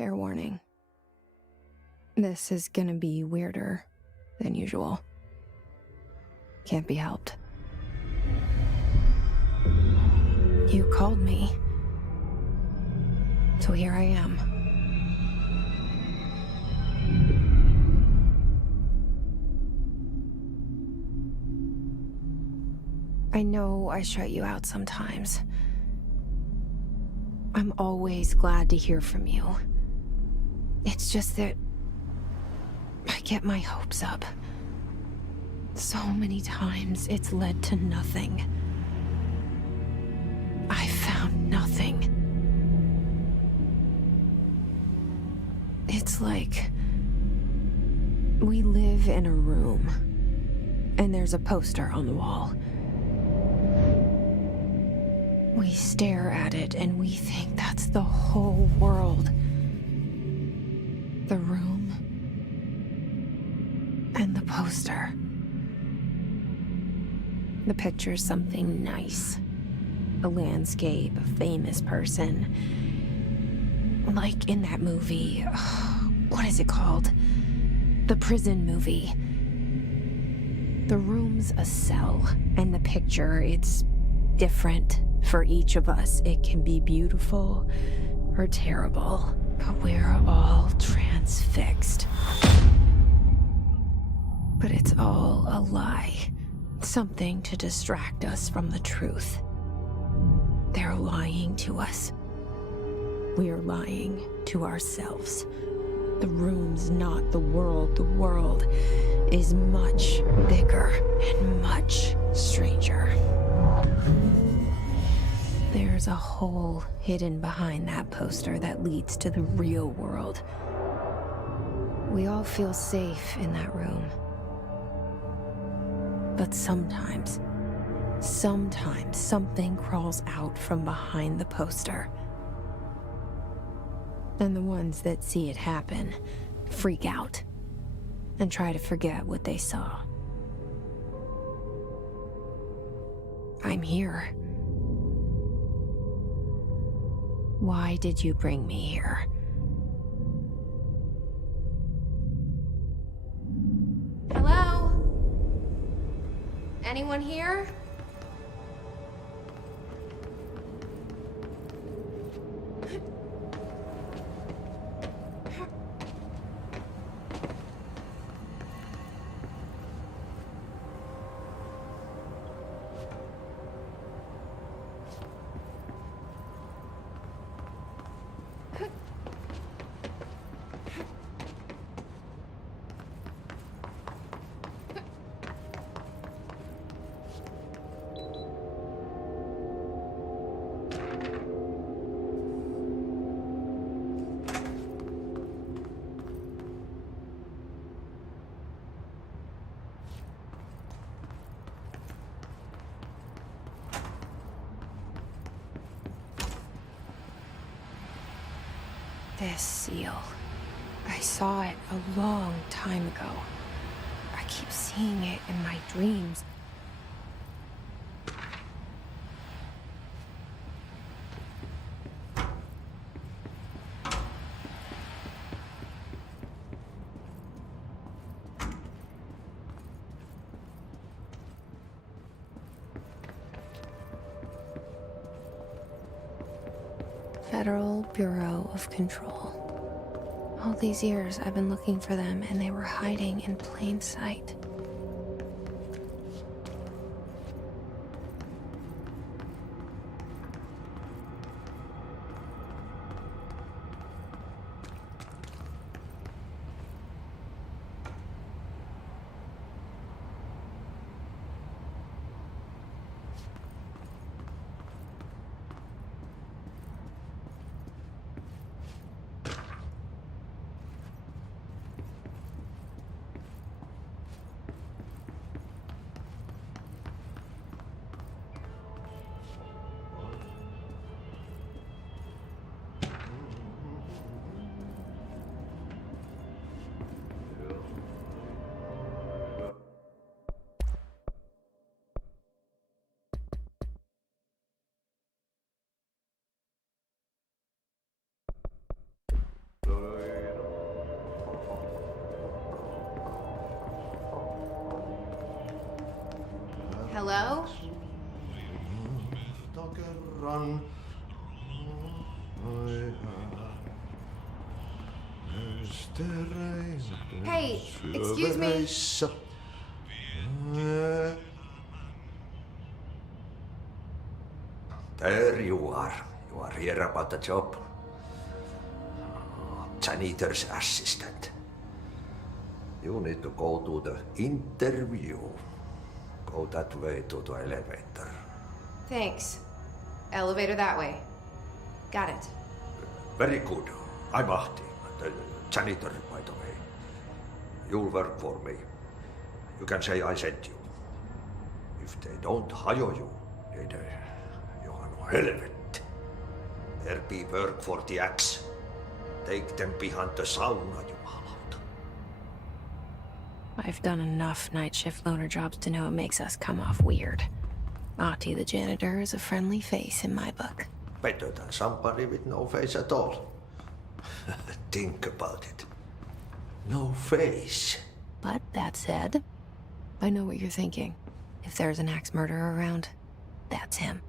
Fair warning. This is gonna be weirder than usual. Can't be helped. You called me. So here I am. I know I shut you out sometimes. I'm always glad to hear from you. It's just that I get my hopes up. So many times it's led to nothing. I found nothing. It's like we live in a room, and there's a poster on the wall. We stare at it and we think that's the whole world. The room and the poster. The picture's something nice. A landscape, a famous person. Like in that movie, what is it called? The prison movie. The room's a cell, and the picture, it's different for each of us. It can be beautiful or terrible, but we're all transfixed. But it's all a lie. Something to distract us from the truth. They're lying to us. We're lying to ourselves. The room's not the world. The world is much bigger and much stranger. There's a hole hidden behind that poster that leads to the real world. We all feel safe in that room. But sometimes something crawls out from behind the poster. And the ones that see it happen freak out and try to forget what they saw. I'm here. Why did you bring me here? Hello? Anyone here? This seal. I saw it a long time ago. I keep seeing it in my dreams. Federal Bureau of Control. All these years I've been looking for them, and they were hiding in plain sight. Hello? Hey, excuse me. There you are. You are here about the job. Janitor's assistant. You need to go to the interview. Go that way to the elevator. Thanks. Elevator that way. Got it. Very good. I'm Ahti, the janitor, by the way. You'll work for me. You can say I sent you. If they don't hire you, then you are no helvet. There be work for the axe. Take them behind the sauna, you halot. I've done enough night shift loner jobs to know it makes us come off weird. Ahti the janitor is a friendly face in my book. Better than somebody with no face at all. Think about it. No face. But that said, I know what you're thinking. If there's an axe murderer around, that's him.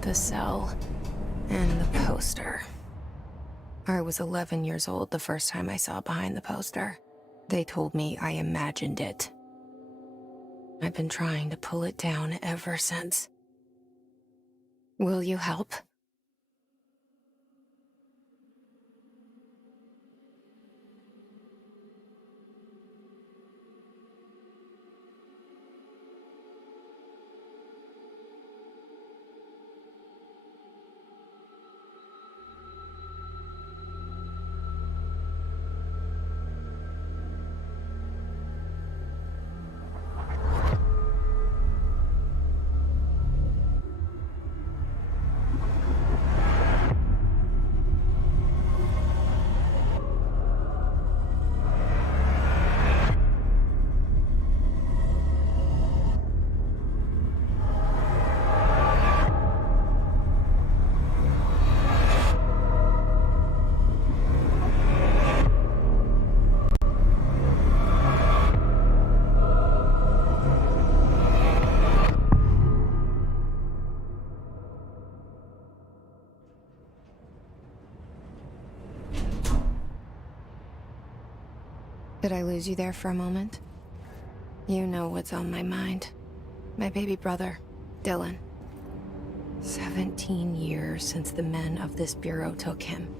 The cell and the poster. I was 11 years old the first time I saw behind the poster. They told me I imagined it. I've been trying to pull it down ever since. Will you help? Did I lose you there for a moment? You know what's on my mind. My baby brother, Dylan. 17 years since the men of this bureau took him.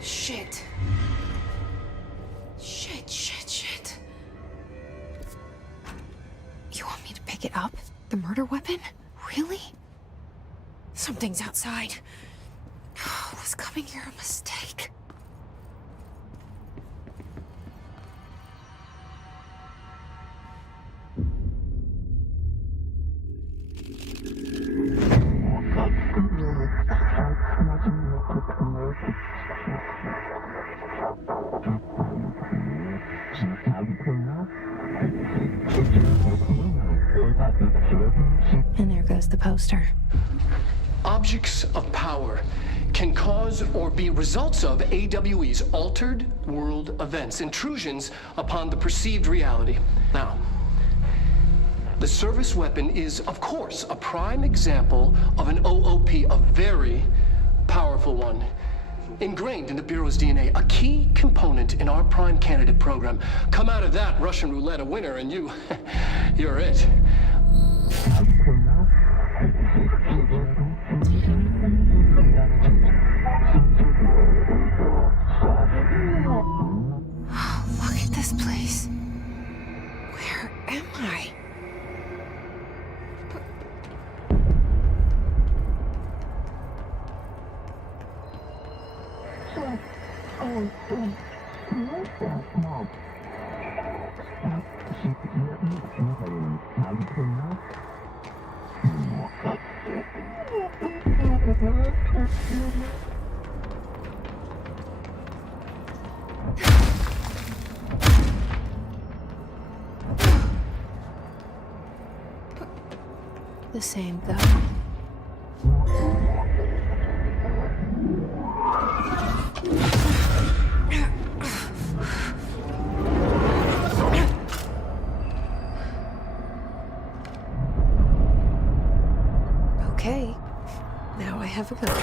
Shit. Shit. You want me to pick The murder weapon? Really? Something's outside. Was coming here a mistake? And there goes the poster. Objects of power can cause or be results of AWE's altered world events, intrusions upon the perceived reality. Now, the service weapon is, of course, a prime example of an OOP, a very powerful one. Ingrained in the Bureau's DNA, a key component in our prime candidate program. Come out of that Russian roulette a winner and you're it. Look at this place. Where am I? The same gun. Okay, now I have a gun.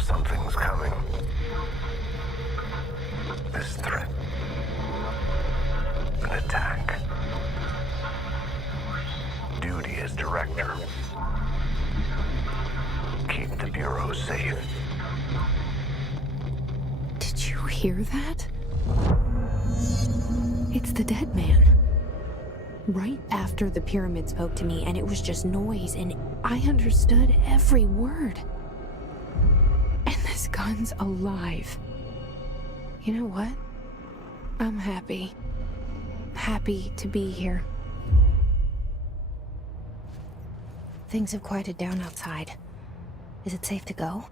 Something's coming. This threat. An attack. Duty as director. Keep the Bureau safe. Did you hear that? It's the dead man. Right after the pyramid spoke to me, and it was just noise, and I understood every word. And this gun's alive. You know what? I'm happy. Happy to be here. Things have quieted down outside. Is it safe to go?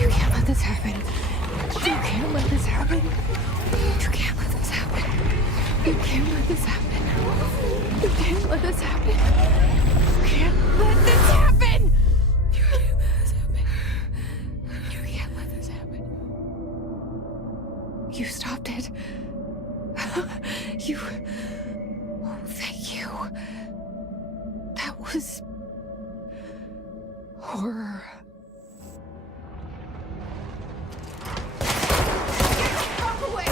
You can't let this happen. You can't let this happen. You can't let this happen. You can't let this happen. You can't let this happen. You can't let this happen. You can't let this happen. You can't let this happen. You stopped it. You... Oh, thank you. That was... horror. Walk away!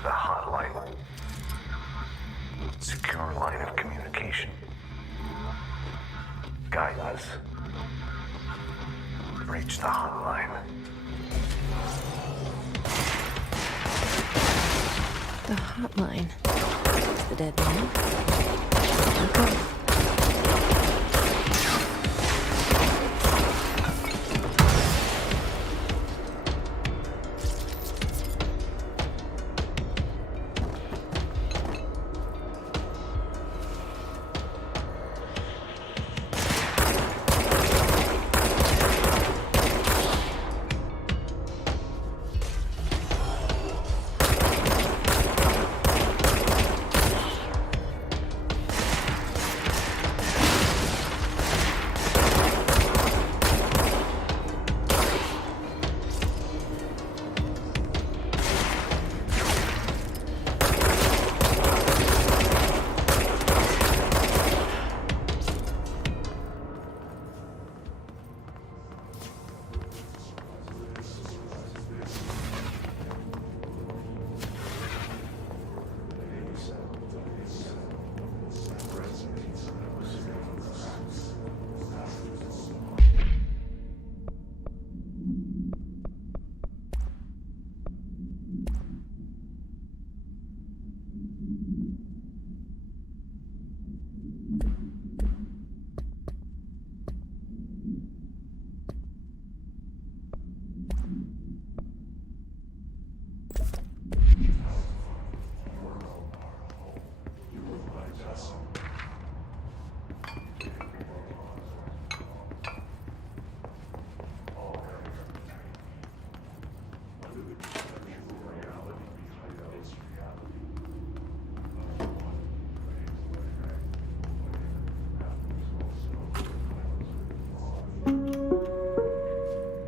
The hotline. Secure line of communication. Guide us. Reach the hotline. The hotline. It's the dead man. Okay.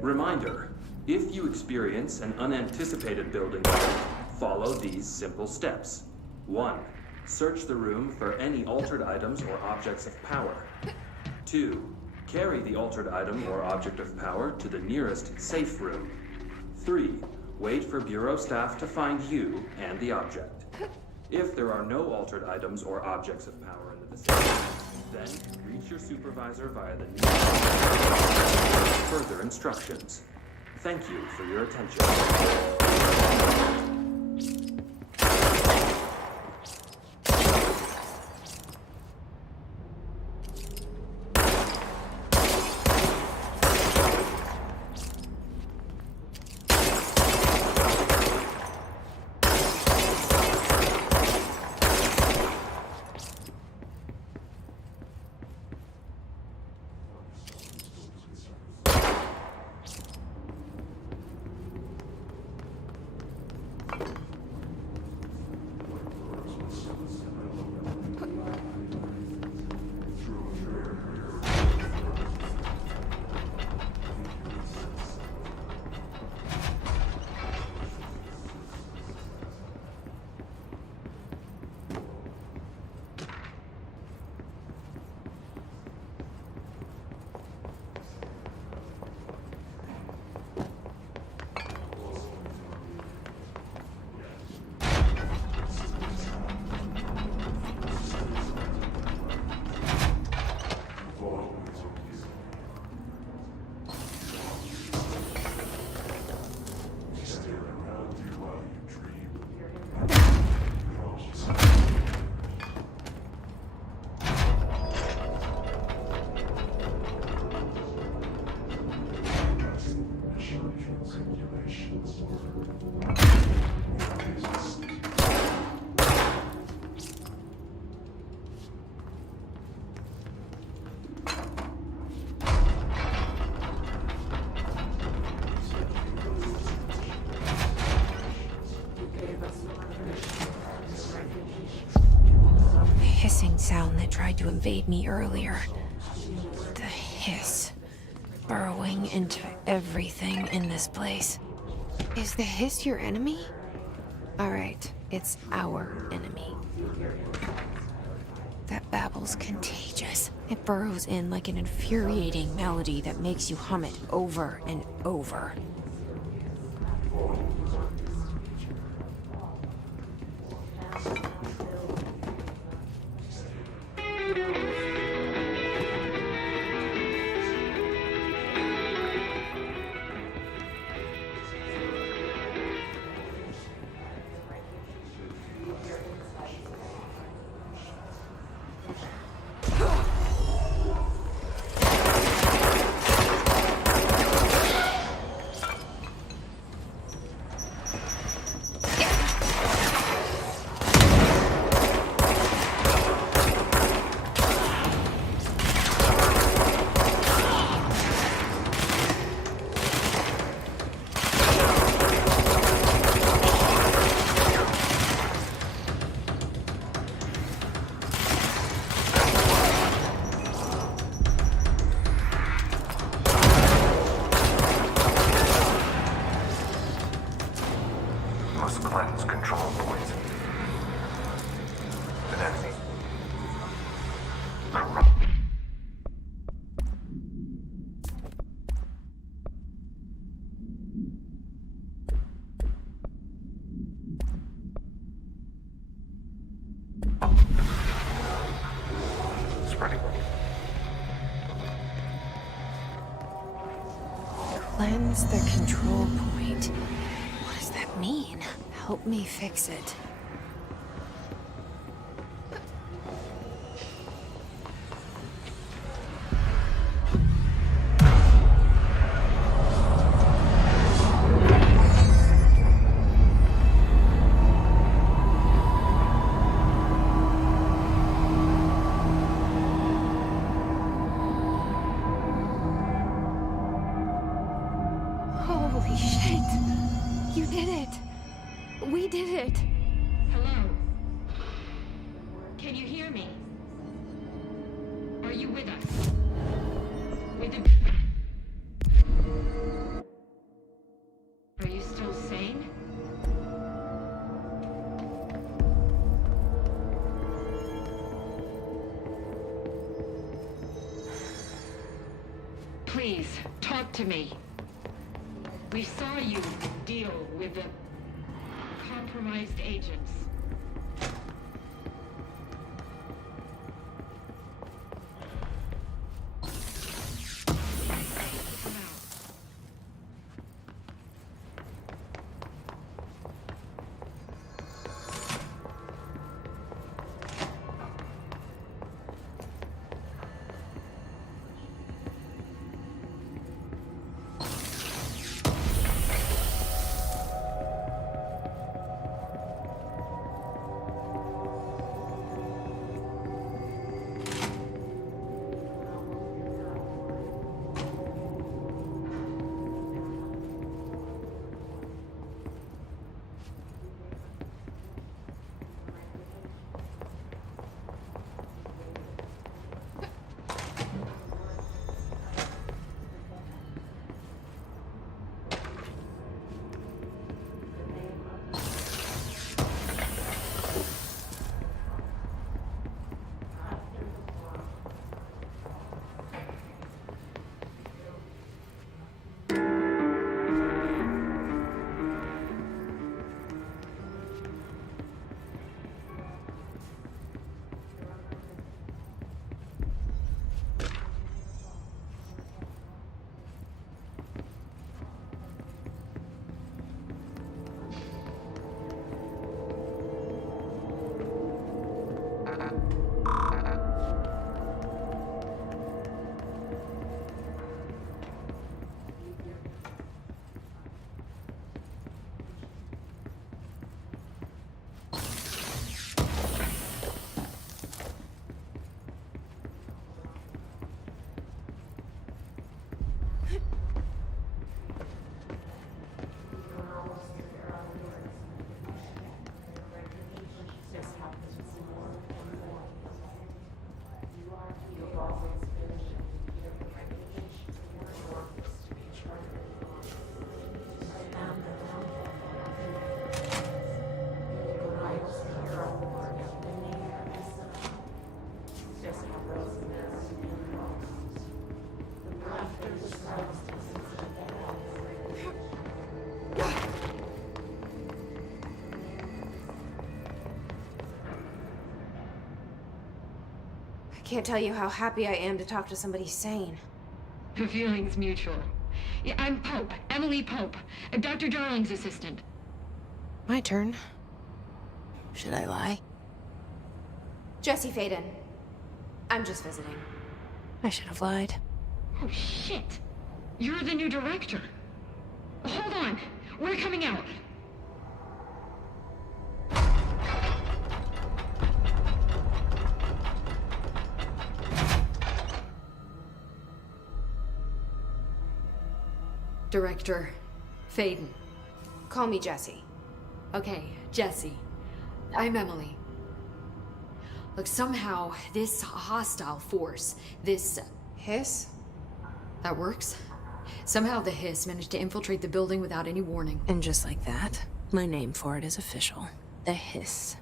Reminder, if you experience an unanticipated building, follow these simple steps. 1. Search the room for any altered items or objects of power. 2. Carry the altered item or object of power to the nearest safe room. 3. Wait for Bureau staff to find you and the object. If there are no altered items or objects of power in the vicinity, then reach your supervisor via the nearest further instructions. Thank you for your attention. to invade me earlier. The hiss. Burrowing into everything in this place. Is the hiss your enemy? Alright, it's our enemy. That babble's contagious. It burrows in like an infuriating melody that makes you hum it over and over. Must cleanse control points. An enemy. Spreading. Cleanse the control point. What does that mean? Help me fix it. Holy shit! You did it! We did it! Hello? Can you hear me? Are you with us? With the... Are you still sane? Please, talk to me. We saw you deal with the compromised agents. Can't tell you how happy I am to talk to somebody sane. The feeling's mutual. Yeah, I'm Pope, Emily Pope, Dr. Darling's assistant. My turn. Should I lie? Jesse Faden. I'm just visiting. I should have lied. Oh, shit. You're the new director. Hold on. We're coming out. Director Faden. Call me Jesse. Okay, Jesse. I'm Emily. Look, somehow this hostile force, this... Hiss? that works? Somehow the Hiss managed to infiltrate the building without any warning. And just like that, my name for it is official. The Hiss.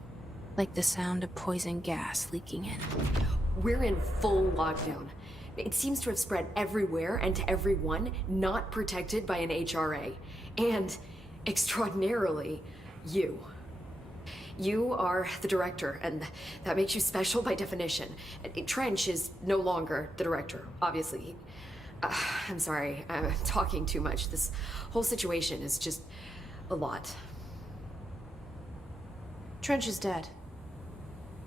Like the sound of poison gas leaking in. We're in full lockdown. It seems to have spread everywhere and to everyone not protected by an HRA. And, extraordinarily, you. You are the director, and that makes you special by definition. Trench is no longer the director, obviously. I'm sorry, I'm talking too much. This whole situation is just a lot. Trench is dead.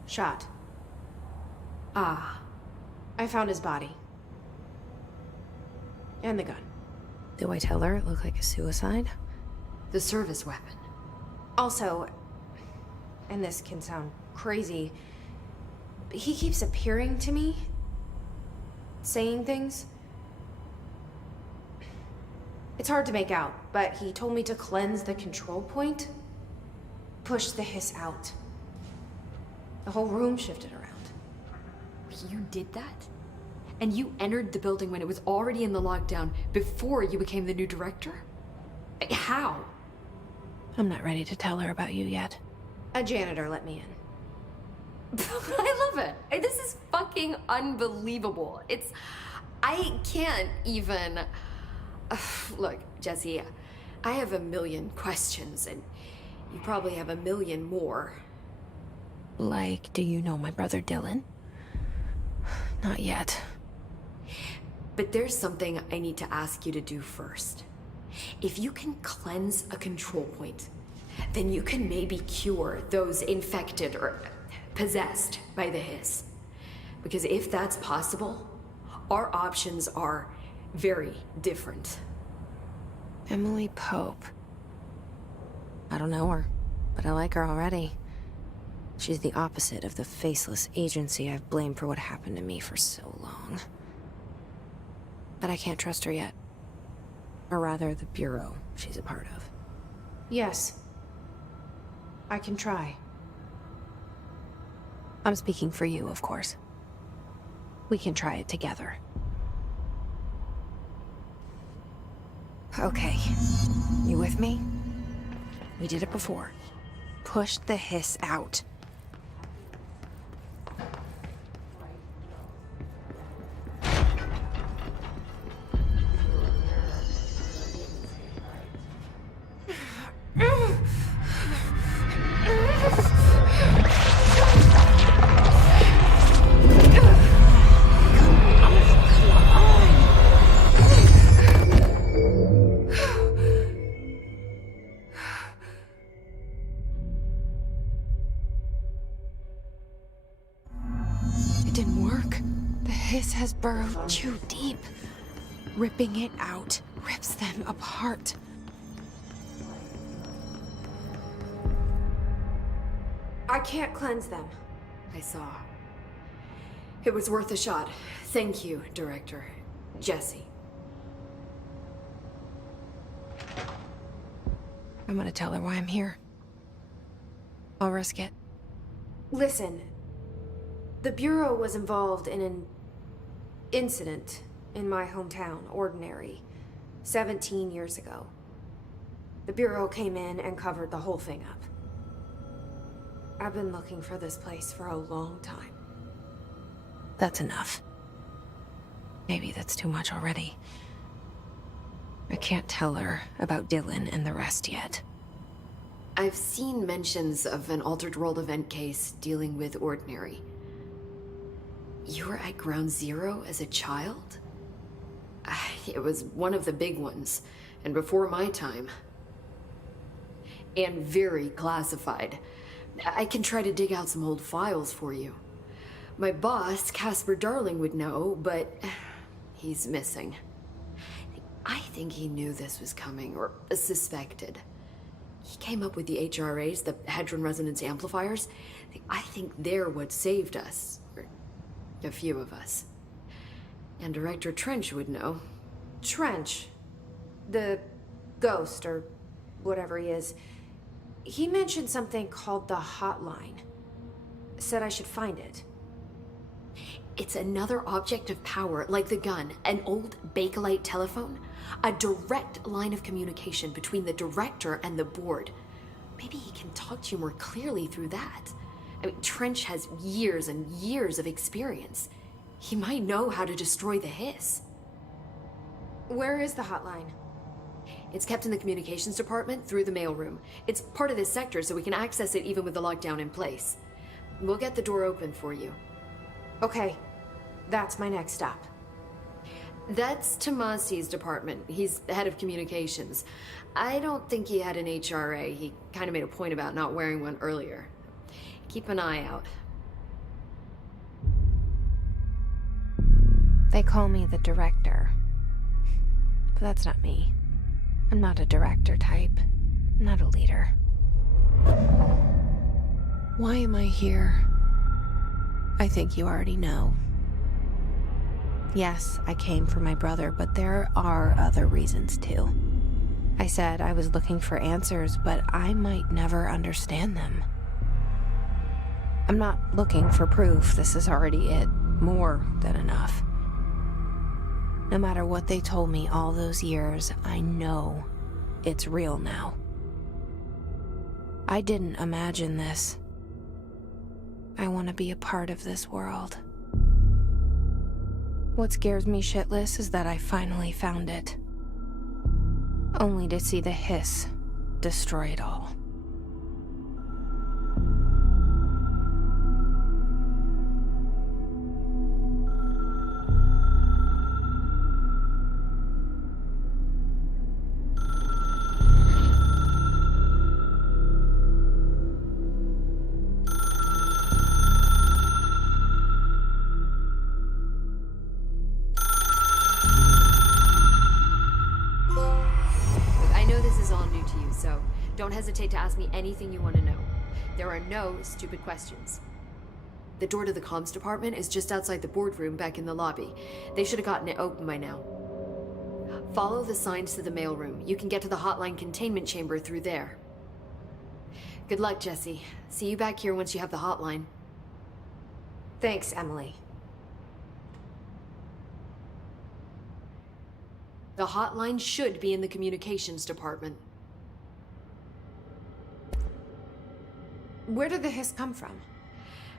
Shot. Ah. I found his body. And the gun. Do I tell her it looked like a suicide? The service weapon. Also, and this can sound crazy, but he keeps appearing to me, saying things. It's hard to make out, but he told me to cleanse the control point, push the Hiss out. The whole room shifted around. You did that? And you entered the building when it was already in the lockdown before you became the new director? How? I'm not ready to tell her about you yet. A janitor let me in. I love it. This is fucking unbelievable. I can't even... Look, Jesse, I have a million questions, and you probably have a million more. Like, do you know my brother Dylan? Not yet. But there's something I need to ask you to do first. If you can cleanse a control point, then you can maybe cure those infected or possessed by the Hiss. Because if that's possible, our options are very different. Emily Pope. I don't know her, but I like her already. She's the opposite of the faceless agency I've blamed for what happened to me for so long. But I can't trust her yet. Or rather, the Bureau she's a part of. Yes. I can try. I'm speaking for you, of course. We can try it together. Okay. You with me? We did it before. Push the Hiss out. It didn't work. The Hiss has burrowed too deep. Ripping it out rips them apart. I can't cleanse them. I saw. It was worth a shot. Thank you, Director. Jesse. I'm gonna tell her why I'm here. I'll risk it. Listen. The Bureau was involved in an incident in my hometown, Ordinary, 17 years ago. The Bureau came in and covered the whole thing up. I've been looking for this place for a long time. That's enough. Maybe that's too much already. I can't tell her about Dylan and the rest yet. I've seen mentions of an Altered World event case dealing with Ordinary. You were at Ground Zero as a child? It was one of the big ones, and before my time. And very classified. I can try to dig out some old files for you. My boss, Casper Darling, would know, but he's missing. I think he knew this was coming, or suspected. He came up with the HRAs, the Hadron Resonance Amplifiers. I think they're what saved us. Or a few of us. And Director Trench would know. Trench. The ghost, or whatever he is. He mentioned something called the Hotline. Said I should find it. It's another object of power, like the gun, an old Bakelite telephone. A direct line of communication between the director and the board. Maybe he can talk to you more clearly through that. I mean, Trench has years and years of experience. He might know how to destroy the Hiss. Where is the Hotline? It's kept in the communications department through the mailroom. It's part of this sector, so we can access it even with the lockdown in place. We'll get the door open for you. Okay, that's my next stop. That's Tomasi's department. He's head of communications. I don't think he had an HRA. He kind of made a point about not wearing one earlier. Keep an eye out. They call me the director. But that's not me. I'm not a director type. I'm not a leader. Why am I here? I think you already know. Yes, I came for my brother, but there are other reasons too. I said I was looking for answers, but I might never understand them. I'm not looking for proof. This is already it. More than enough. No matter what they told me all those years, I know it's real now. I didn't imagine this. I want to be a part of this world. What scares me shitless is that I finally found it. Only to see the Hiss destroy it all. Don't hesitate to ask me anything you want to know. There are no stupid questions. The door to the comms department is just outside the boardroom back in the lobby. They should have gotten it open by now. Follow the signs to the mailroom. You can get to the hotline containment chamber through there. Good luck, Jesse. See you back here once you have the hotline. Thanks, Emily. The hotline should be in the communications department. Where did the Hiss come from?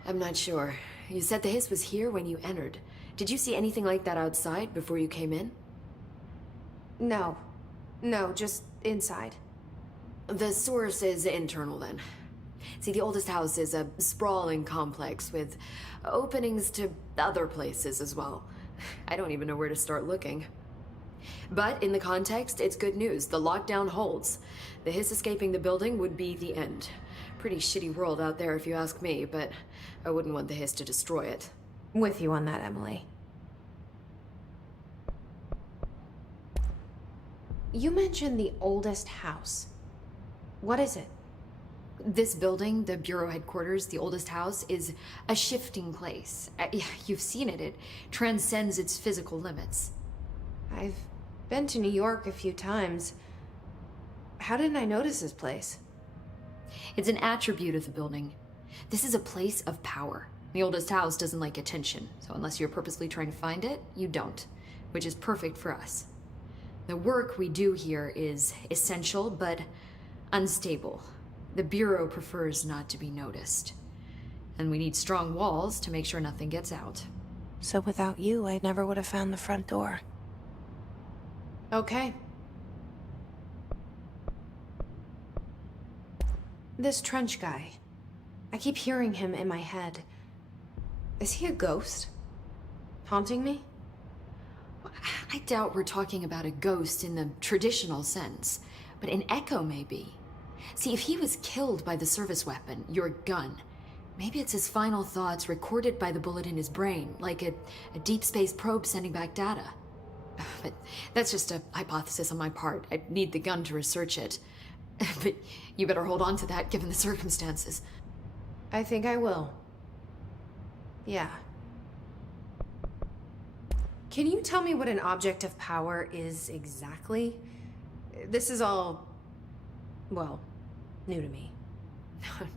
I'm not sure. You said the Hiss was here when you entered. Did you see anything like that outside before you came in? No. No, just inside. The source is internal then. See, the oldest house is a sprawling complex with openings to other places as well. I don't even know where to start looking. But in the context, it's good news. The lockdown holds. The Hiss escaping the building would be the end. Pretty shitty world out there if you ask me, but I wouldn't want the Hiss to destroy it. With you on that, Emily. You mentioned the oldest house. What is it? This building, the Bureau headquarters, the oldest house, is a shifting place. You've seen it. It transcends its physical limits. I've been to New York a few times. How didn't I notice this place? It's an attribute of the building. This is a place of power. The oldest house doesn't like attention, so unless you're purposely trying to find it, you don't, which is perfect for us. The work we do here is essential, but unstable. The Bureau prefers not to be noticed. And we need strong walls to make sure nothing gets out. So without you, I never would have found the front door. Okay. This Trench guy. I keep hearing him in my head. Is he a ghost? Haunting me? I doubt we're talking about a ghost in the traditional sense, but an echo maybe. See, if he was killed by the service weapon, your gun, maybe it's his final thoughts recorded by the bullet in his brain, like a deep space probe sending back data. But that's just a hypothesis on my part. I'd need the gun to research it. But you better hold on to that given the circumstances. I think I will. Yeah. Can you tell me what an object of power is exactly? This is all, well, new to me.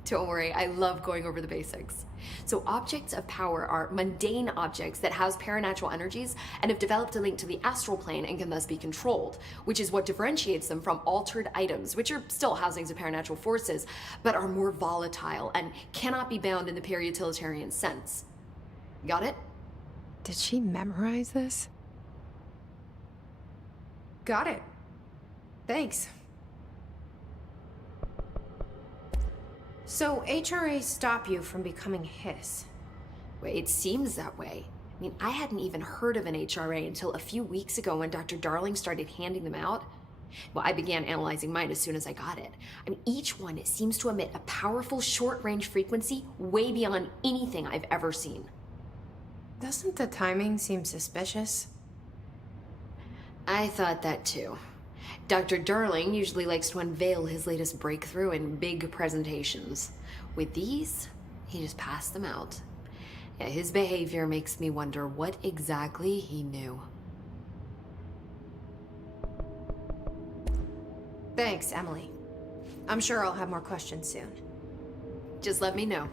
Don't worry, I love going over the basics. So objects of power are mundane objects that house paranatural energies and have developed a link to the astral plane and can thus be controlled, which is what differentiates them from altered items, which are still housings of paranatural forces, but are more volatile and cannot be bound in the pure utilitarian sense. Got it? Did she memorize this? Got it. Thanks. So HRA stop you from becoming Hiss? Well, it seems that way. I mean, I hadn't even heard of an HRA until a few weeks ago when Dr. Darling started handing them out. Well, I began analyzing mine as soon as I got it. I mean, each one seems to emit a powerful short-range frequency way beyond anything I've ever seen. Doesn't the timing seem suspicious? I thought that too. Dr. Darling usually likes to unveil his latest breakthrough in big presentations. With these, he just passed them out. Yeah, his behavior makes me wonder what exactly he knew. Thanks, Emily. I'm sure I'll have more questions soon. Just let me know.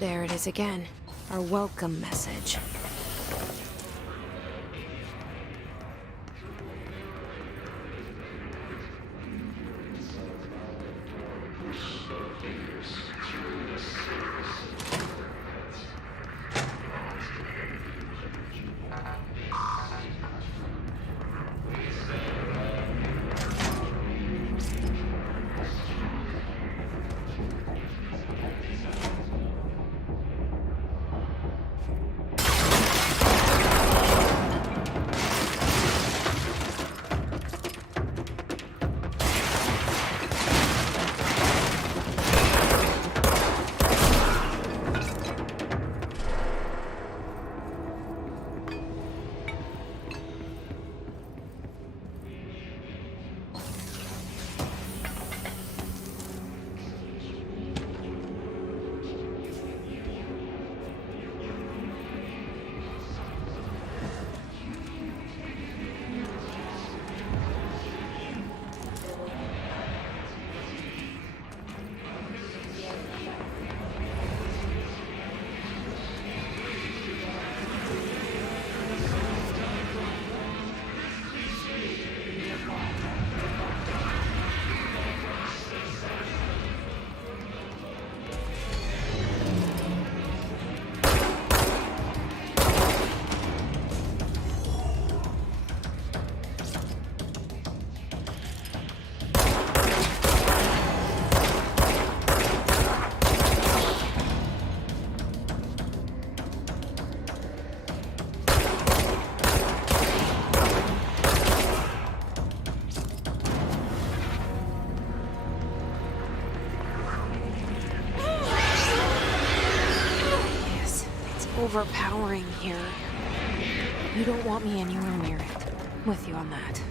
There it is again. Our welcome message. Overpowering here. You don't want me anywhere near it. With you on that.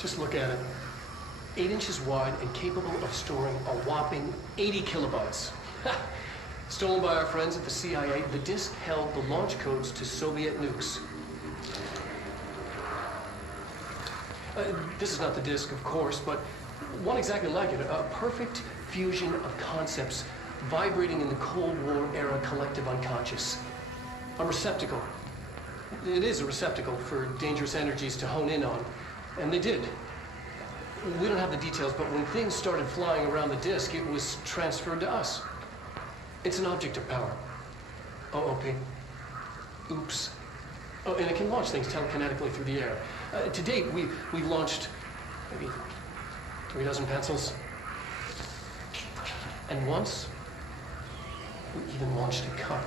Just look at it. 8 inches wide and capable of storing a whopping 80 kilobytes. Stolen by our friends at the CIA, the disk held the launch codes to Soviet nukes. This is not the disk, of course, but one exactly like it. A perfect fusion of concepts vibrating in the Cold War era collective unconscious. A receptacle. It is a receptacle for dangerous energies to hone in on. And they did. We don't have the details, but when things started flying around the disk, it was transferred to us. It's an object of power. OOP. Oops. Oh, and it can launch things telekinetically through the air. To date, we've launched maybe 3 dozen pencils. And once, we even launched a cup.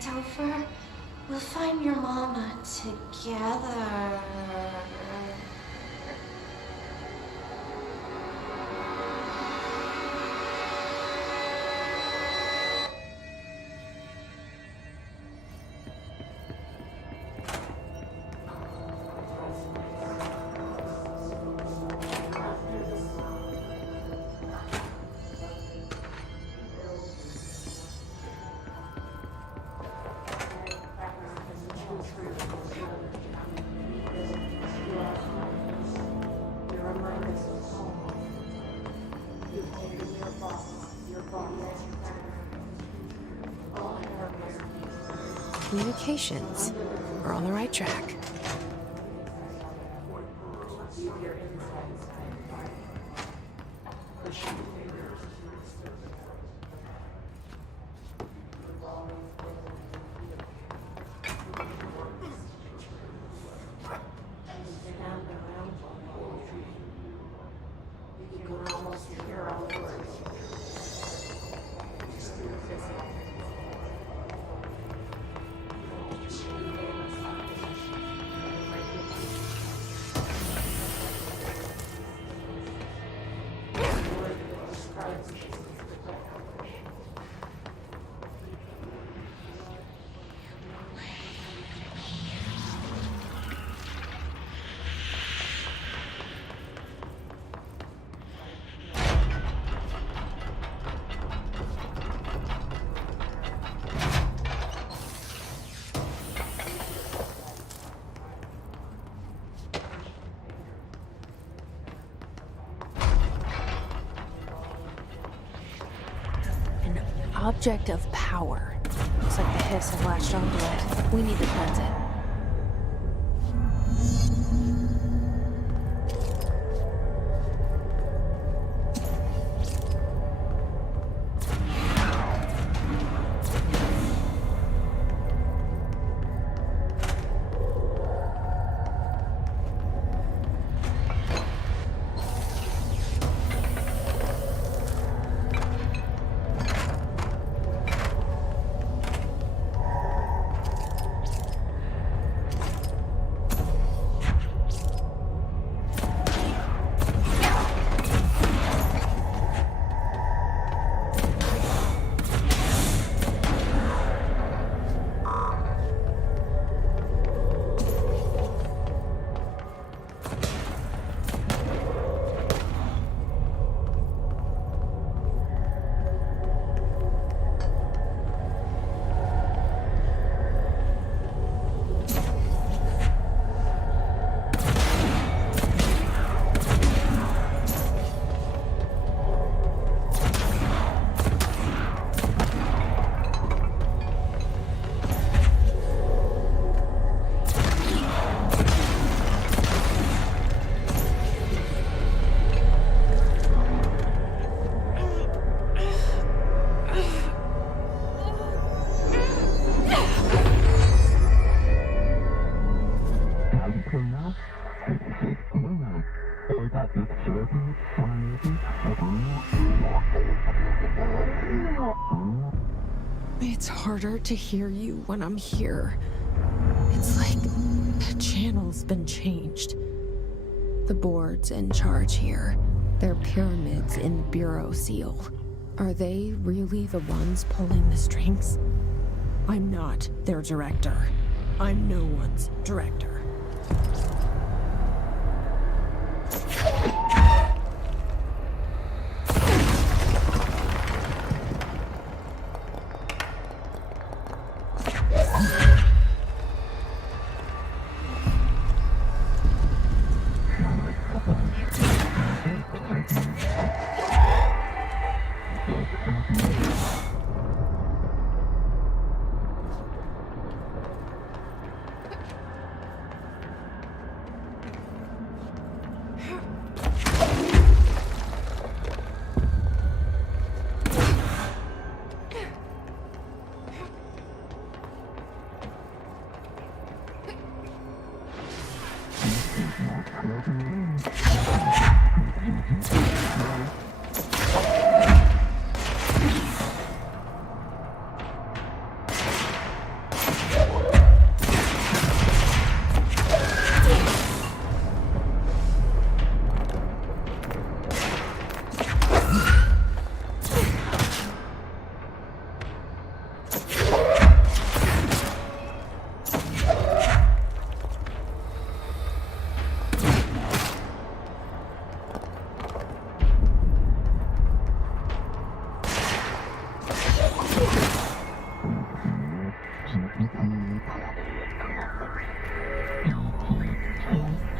Topher. We'll find your mama together. Communications. We're on the right track. Object of power. Looks like the hiss have latched onto it. We need to cleanse it. It's harder to hear you when I'm here. It's like the channel's been changed. The board's in charge here. They're pyramids in the Bureau seal. Are they really the ones pulling the strings? I'm not their director. I'm no one's director.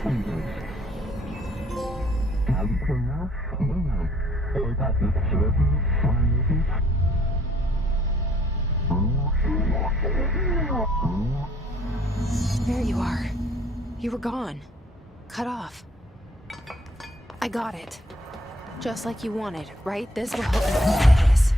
There you are. You were gone. Cut off. I got it. Just like you wanted, right? This will help me with this.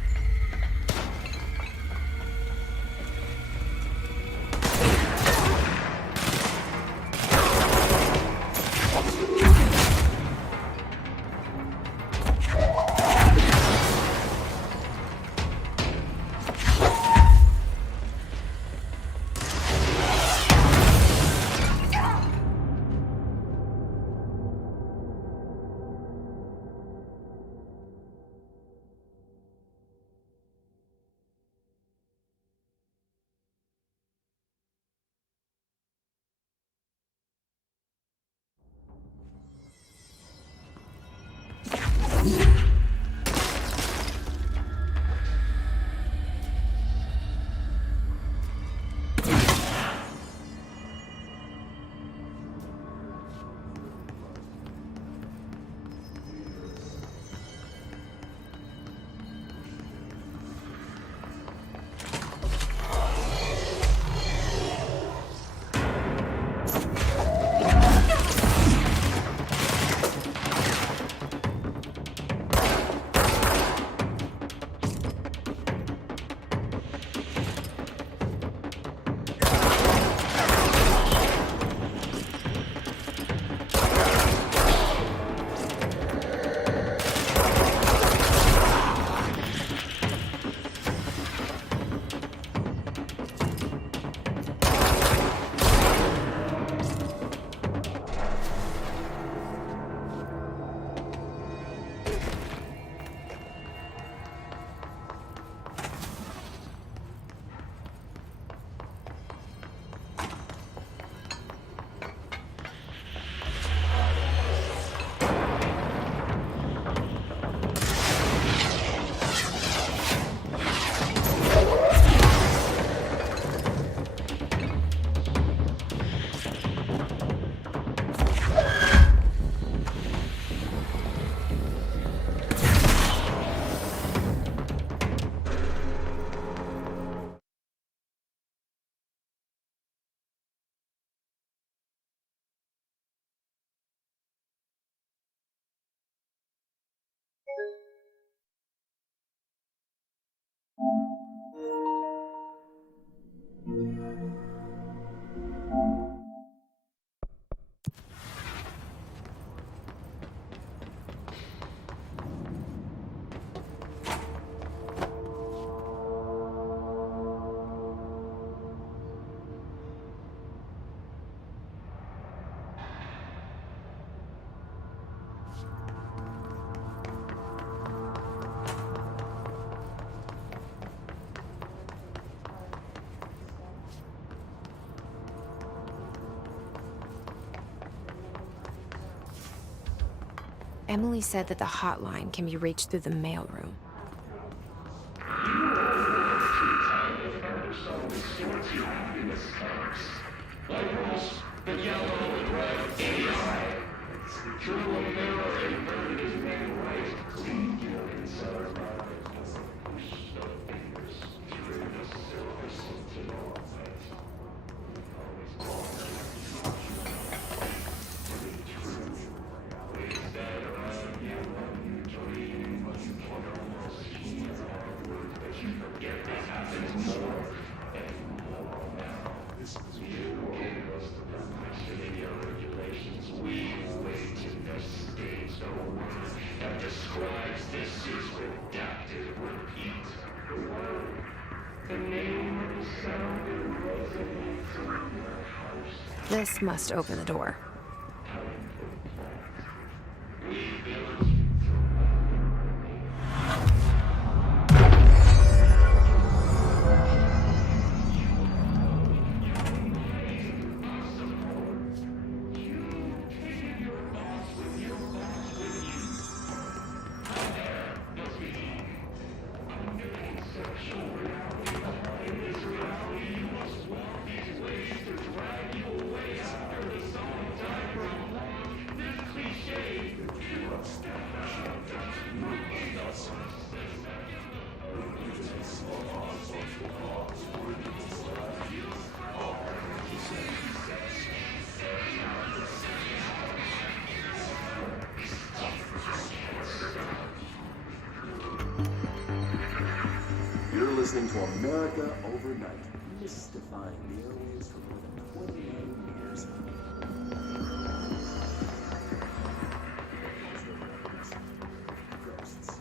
Emily said that the hotline can be reached through the mailroom. This must open the door. listening to America Overnight, mystifying the airwaves for more than 29 years. Ghosts.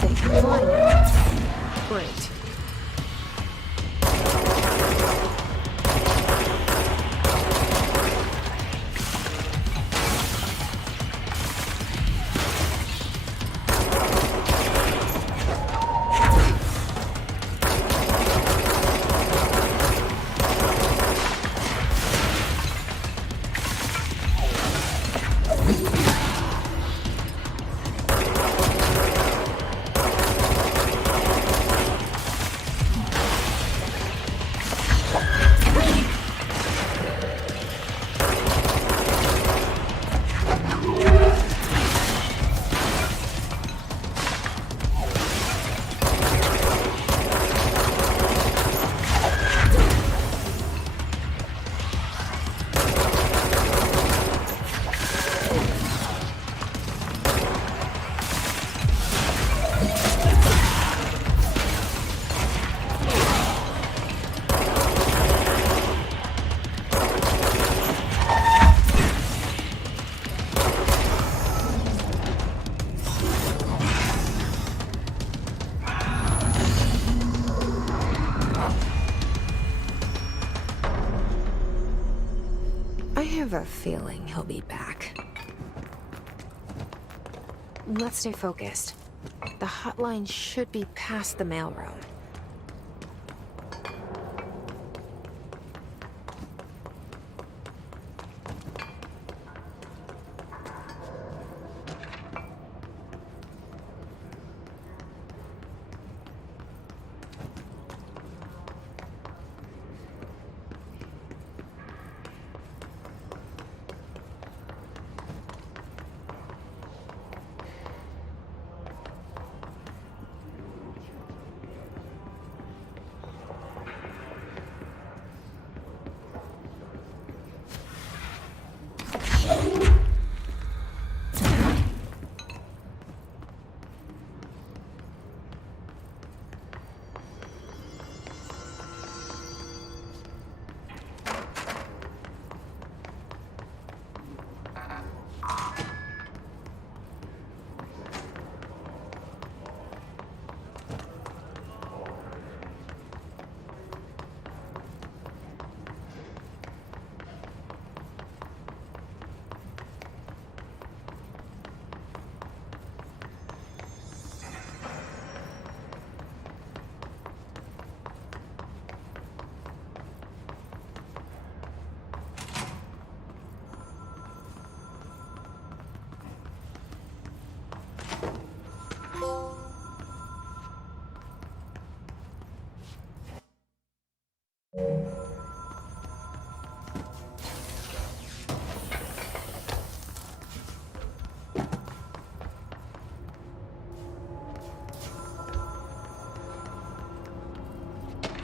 They can fly now. Great. I have a feeling he'll be back. Let's stay focused. The hotline should be past the mailroom.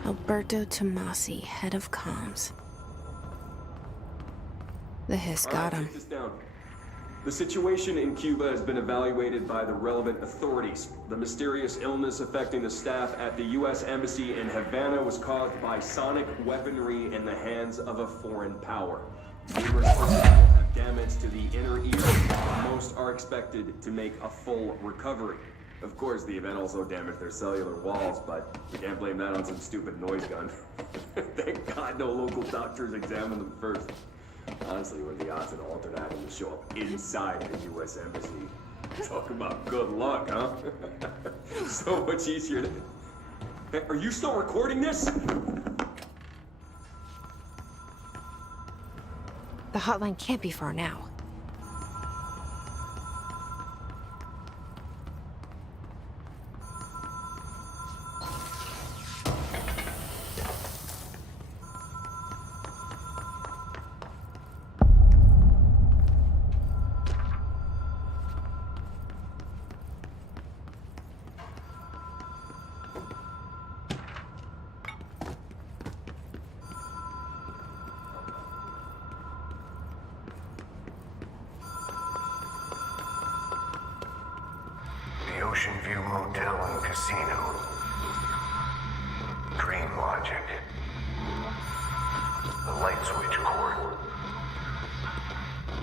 Alberto Tomasi, head of comms. The hiss got him. Take this down. The situation in Cuba has been evaluated by the relevant authorities. The mysterious illness affecting the staff at the U.S. Embassy in Havana was caused by sonic weaponry in the hands of a foreign power. Numerous personnel have damage to the inner ear. Most are expected to make a full recovery. Of course, the event also damaged their cellular walls, but you can't blame that on some stupid noise gun. Thank God no local doctors examined them first. Honestly, what are the odds an alternate atom will show up inside the U.S. Embassy? Talk about good luck, huh? So much easier to... Hey, are you still recording this? The hotline can't be far now. The Ocean View Motel and Casino. Dream Logic. The light switch cord.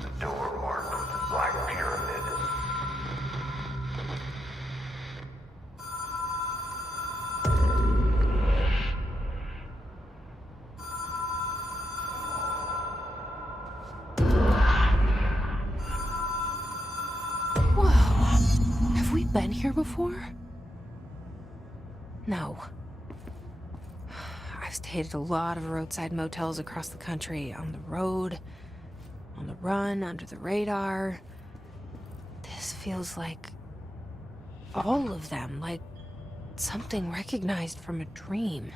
The door marked with the Black Pyramid. Been here before? No. I've stayed at a lot of roadside motels across the country, on the road, on the run, under the radar. This feels like all of them, like something recognized from a dream.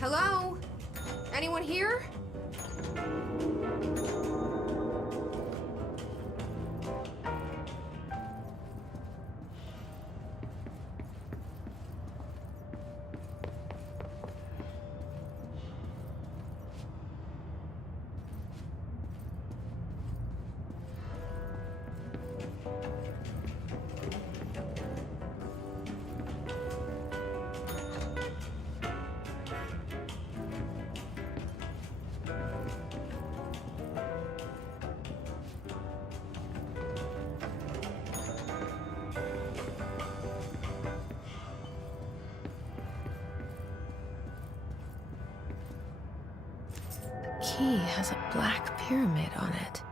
Hello? Anyone here? Key has a black pyramid on it.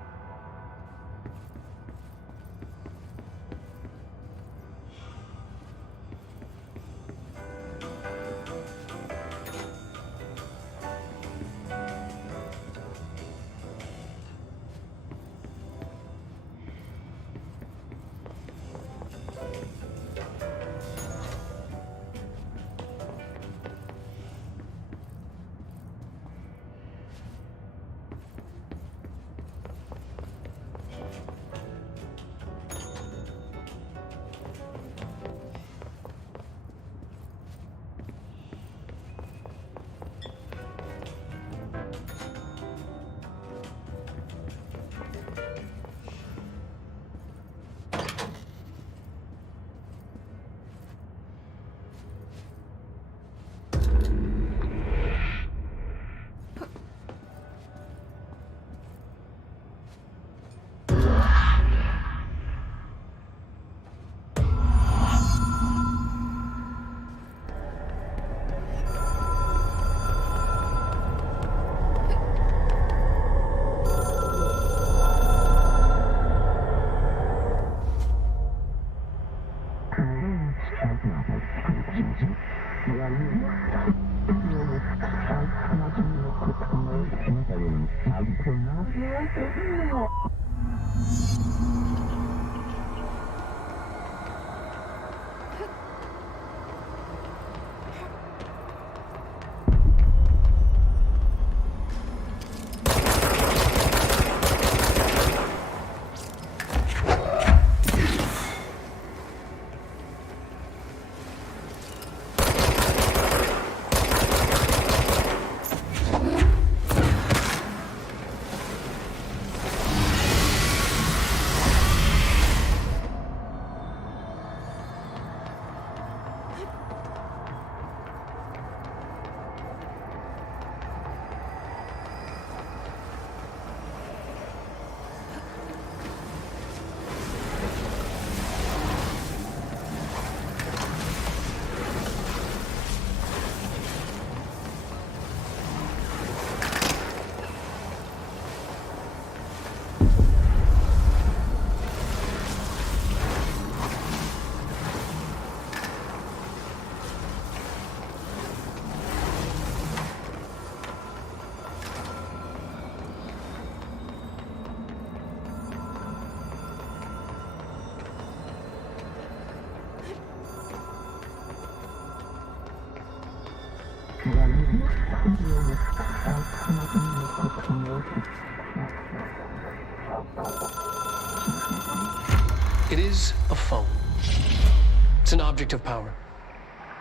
It is a phone. It's an object of power.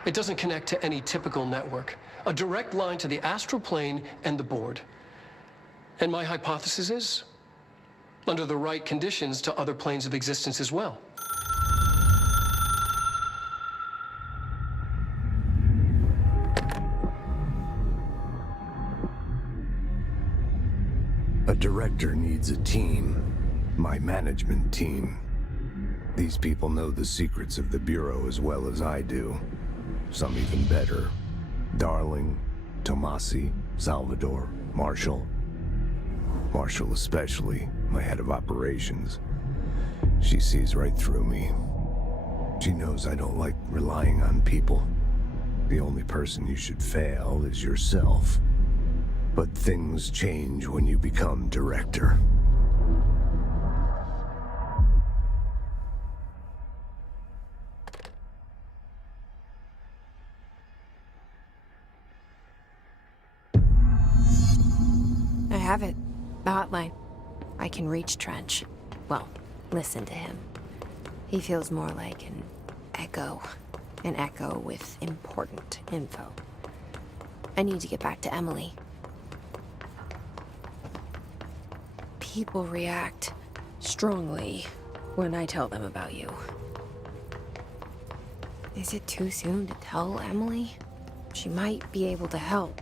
It doesn't connect to any typical network. A direct line to the astral plane and the board. And my hypothesis is, under the right conditions, to other planes of existence as well. A director needs a team. My management team. These people know the secrets of the Bureau as well as I do. Some even better. Darling, Tomasi, Salvador, Marshall. Marshall especially, my head of operations. She sees right through me. She knows I don't like relying on people. The only person you should fail is yourself. But things change when you become director. I have it. The hotline. I can reach Trench. Well, listen to him. He feels more like an echo. An echo with important info. I need to get back to Emily. People react strongly when I tell them about you. Is it too soon to tell Emily? She might be able to help.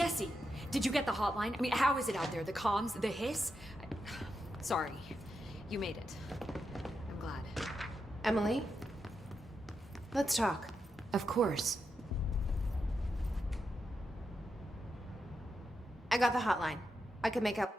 Jesse, did you get the hotline? I mean, how is it out there? The comms, the hiss? Sorry, you made it. I'm glad. Emily? Let's talk. Of course. I got the hotline. I could make up.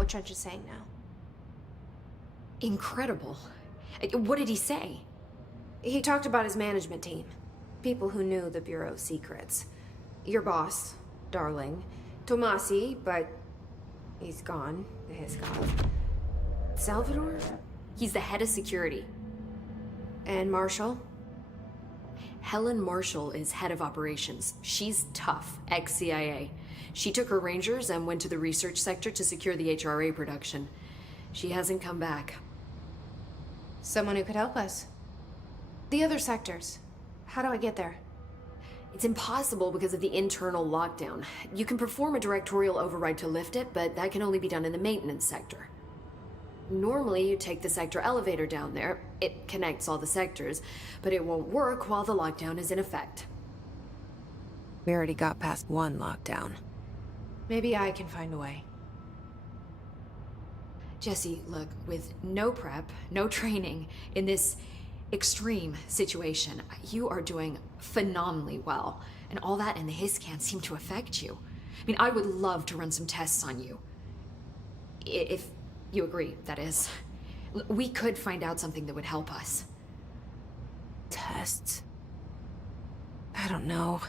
what Trench is saying now. Incredible. What did he say? He talked about his management team. People who knew the Bureau's secrets. Your boss, Darling. Tomasi, but he's gone. His god. Salvador? He's the head of security. And Marshall? Helen Marshall is head of operations. She's tough, ex-CIA. She took her Rangers and went to the research sector to secure the HRA production. She hasn't come back. Someone who could help us. The other sectors. How do I get there? It's impossible because of the internal lockdown. You can perform a directorial override to lift it, but that can only be done in the maintenance sector. Normally, you take the sector elevator down there. It connects all the sectors, but it won't work while the lockdown is in effect. We already got past one lockdown. Maybe I can find a way. Jesse, look, with no prep, no training, in this extreme situation, you are doing phenomenally well. And all that and the hiss can't seem to affect you. I mean, I would love to run some tests on you. If you agree, that is. We could find out something that would help us. Tests? I don't know.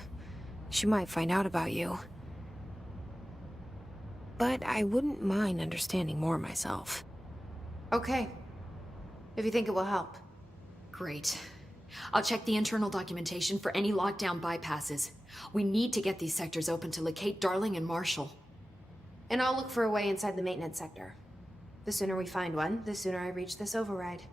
She might find out about you. But I wouldn't mind understanding more myself. Okay. If you think it will help. Great. I'll check the internal documentation for any lockdown bypasses. We need to get these sectors open to locate Darling and Marshall. And I'll look for a way inside the maintenance sector. The sooner we find one, the sooner I reach this override.